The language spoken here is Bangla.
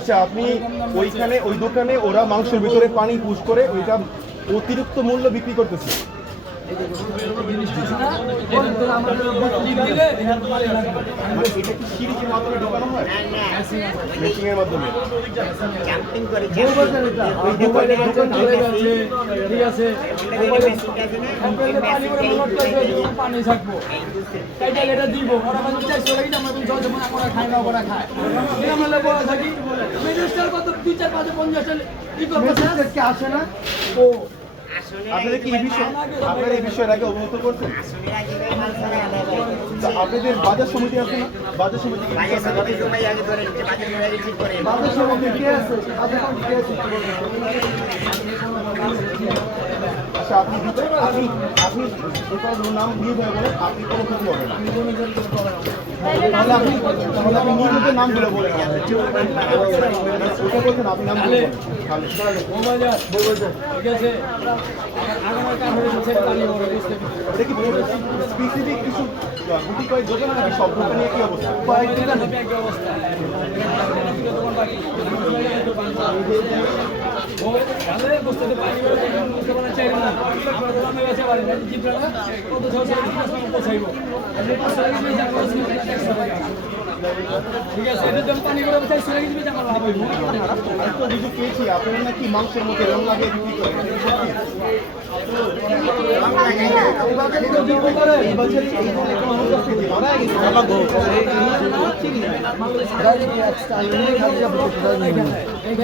আচ্ছা, আপনি ওইখানে ওই দোকানে ওরা মাংসের ভিতরে পানি পুশ করে ওইটা অতিরিক্ত মূল্য বিক্রি করতেছে। মানে এটা কি সিরিজের মাধ্যমে ঢোকানো হয়? মেশিনের মাধ্যমে। ঠিক আছে, পানি থাকবো এটা দিব ওরা আমরা খাই না ওরা খায় আমরা বলা থাকি কত 2-4-5-50 কি করবো আসে না ও আপনাদের কি আপনারা এই বিষয়ের আগে অবগত করছেন? আপনাদের বাজার সমিতি আছে না? বাজার সমিতি আচ্ছা, আপনি আপনি নাম দিয়ে দেওয়া বলেন, আপনি কোনো কিছু হবে না। তাহলে আপনি নিজেদের নামগুলো বলেন। ওটা বলছেন আপনি নাম বলবেন। ঠিক আছে এটা কি স্পেসিফিক কিছু গুটি কয়েক দোকান নাকি সব দোকানে একই অবস্থা? ঠিক আছে এটার জন্য পানি করে চাই চলে গেছে আমার লাভ হইব আরেকটা অভিযোগ পেয়েছি আপনারা নাকি মাংসের মধ্যে রং লাগিয়ে বিক্রি করেন। সত্যি